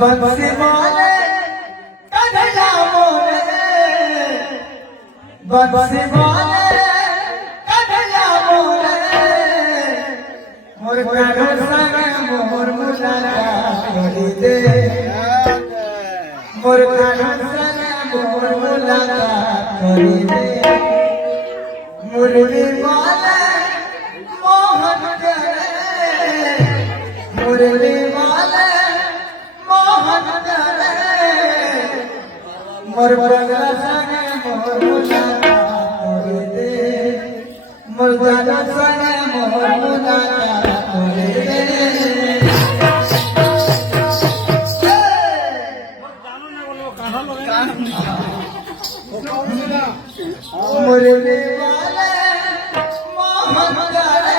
बंसी बोले कन्हैया बोले बंसी बोले कन्हैया बोले मोर कानो संग मोर मुलाका करी दे मोर कानो संग मोर मुलाका करी दे मुरली बोले मोहन करे मुरली बोले मोहन करे मोर बंगला संग मोर मुलाका करी दे मोर जाना संग मोर मुलाका करी दे मुरली वाले मोहन करे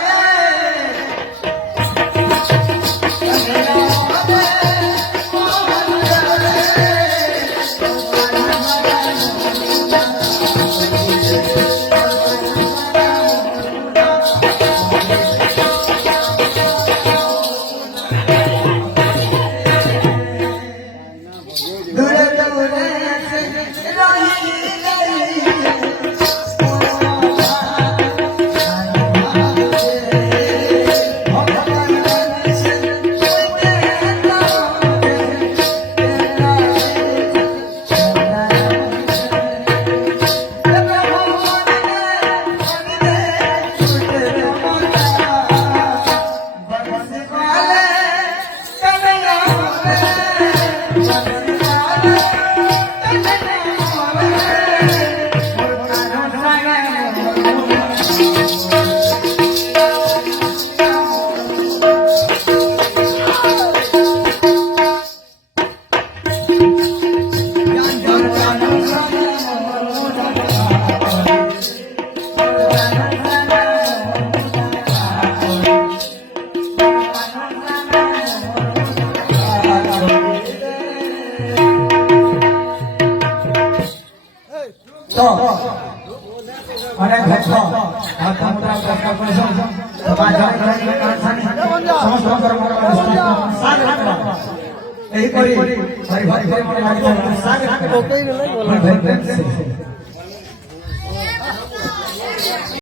অনেক ভক্ত এইপরি হরিভক্তের মনে লাগিছে